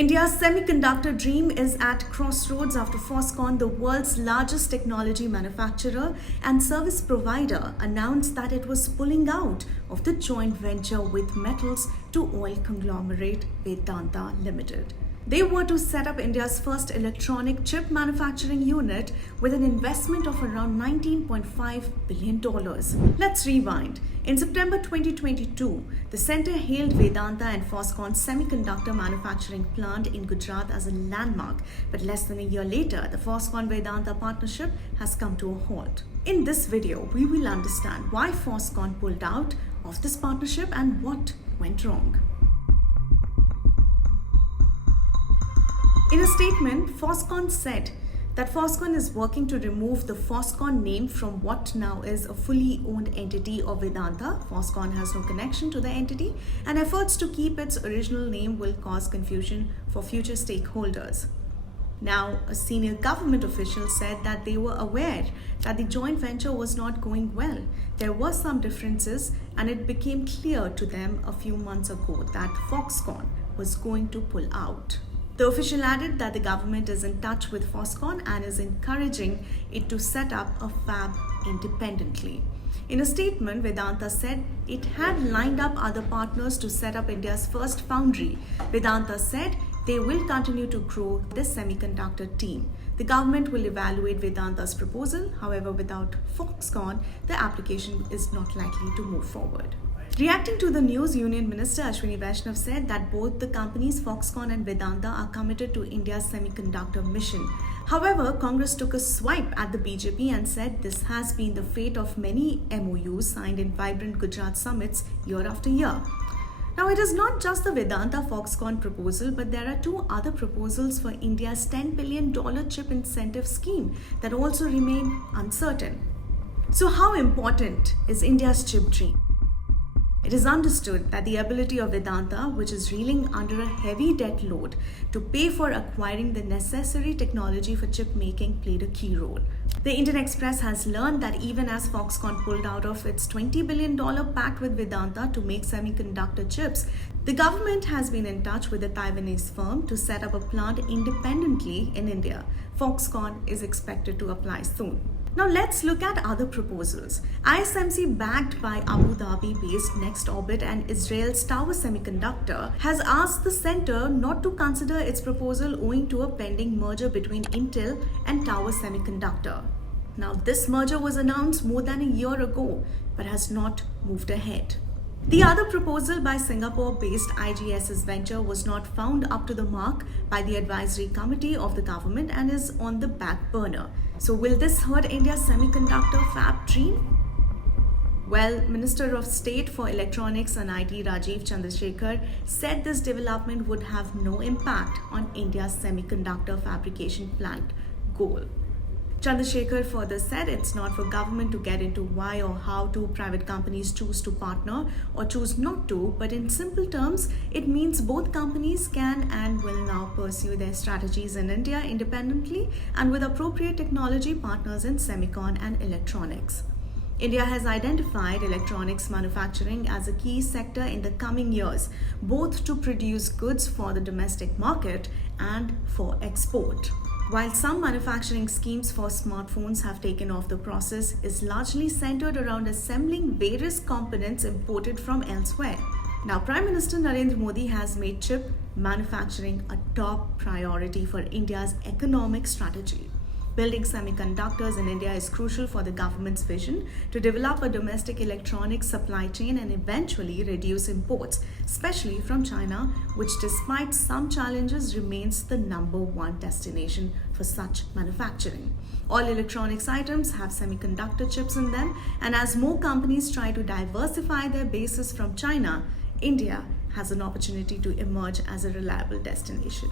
India's semiconductor dream is at crossroads after Foxconn, the world's largest technology manufacturer and service provider, announced that it was pulling out of the joint venture with metals to oil conglomerate Vedanta Limited. They were to set up India's first electronic chip manufacturing unit with an investment of around $19.5 billion. Let's rewind. In September 2022, the center hailed Vedanta and Foxconn's semiconductor manufacturing plant in Gujarat as a landmark, but less than a year later, the Foxconn-Vedanta partnership has come to a halt. In this video, we will understand why Foxconn pulled out of this partnership and what went wrong. In a statement, Foxconn said that Foxconn is working to remove the Foxconn name from what now is a fully owned entity of Vedanta. Foxconn has no connection to the entity, and efforts to keep its original name will cause confusion for future stakeholders. Now, a senior government official said that they were aware that the joint venture was not going well. There were some differences, and it became clear to them a few months ago that Foxconn was going to pull out. The official added that the government is in touch with Foxconn and is encouraging it to set up a fab independently. In a statement, Vedanta said it had lined up other partners to set up India's first foundry. Vedanta said they will continue to grow the semiconductor team. The government will evaluate Vedanta's proposal. However, without Foxconn, the application is not likely to move forward. Reacting to the news, Union Minister Ashwini Vaishnav said that both the companies Foxconn and Vedanta are committed to India's semiconductor mission. However, Congress took a swipe at the BJP and said this has been the fate of many MOUs signed in vibrant Gujarat summits year after year. Now, it is not just the Vedanta-Foxconn proposal, but there are two other proposals for India's $10 billion chip incentive scheme that also remain uncertain. So how important is India's chip dream? It is understood that the ability of Vedanta, which is reeling under a heavy debt load, to pay for acquiring the necessary technology for chip making played a key role. The Indian Express has learned that even as Foxconn pulled out of its $20 billion pact with Vedanta to make semiconductor chips, the government has been in touch with a Taiwanese firm to set up a plant independently in India. Foxconn is expected to apply soon. Now let's look at other proposals. ISMC, backed by Abu Dhabi-based Next Orbit and Israel's Tower Semiconductor, has asked the center not to consider its proposal owing to a pending merger between Intel and Tower Semiconductor. Now this merger was announced more than a year ago but has not moved ahead. The other proposal by Singapore-based IGS's venture was not found up to the mark by the advisory committee of the government and is on the back burner. So will this hurt India's semiconductor fab dream? Well, Minister of State for Electronics and IT Rajiv Chandrasekhar said this development would have no impact on India's semiconductor fabrication plant goal. Chandrasekhar further said it's not for government to get into why or how two private companies choose to partner or choose not to, but in simple terms, it means both companies can and will now pursue their strategies in India independently and with appropriate technology partners in semicon and electronics. India has identified electronics manufacturing as a key sector in the coming years, both to produce goods for the domestic market and for export. While some manufacturing schemes for smartphones have taken off, the process is largely centered around assembling various components imported from elsewhere. Now, Prime Minister Narendra Modi has made chip manufacturing a top priority for India's economic strategy. Building semiconductors in India is crucial for the government's vision to develop a domestic electronics supply chain and eventually reduce imports, especially from China, which despite some challenges remains the #1 destination for such manufacturing. All electronics items have semiconductor chips in them, and as more companies try to diversify their bases from China, India has an opportunity to emerge as a reliable destination.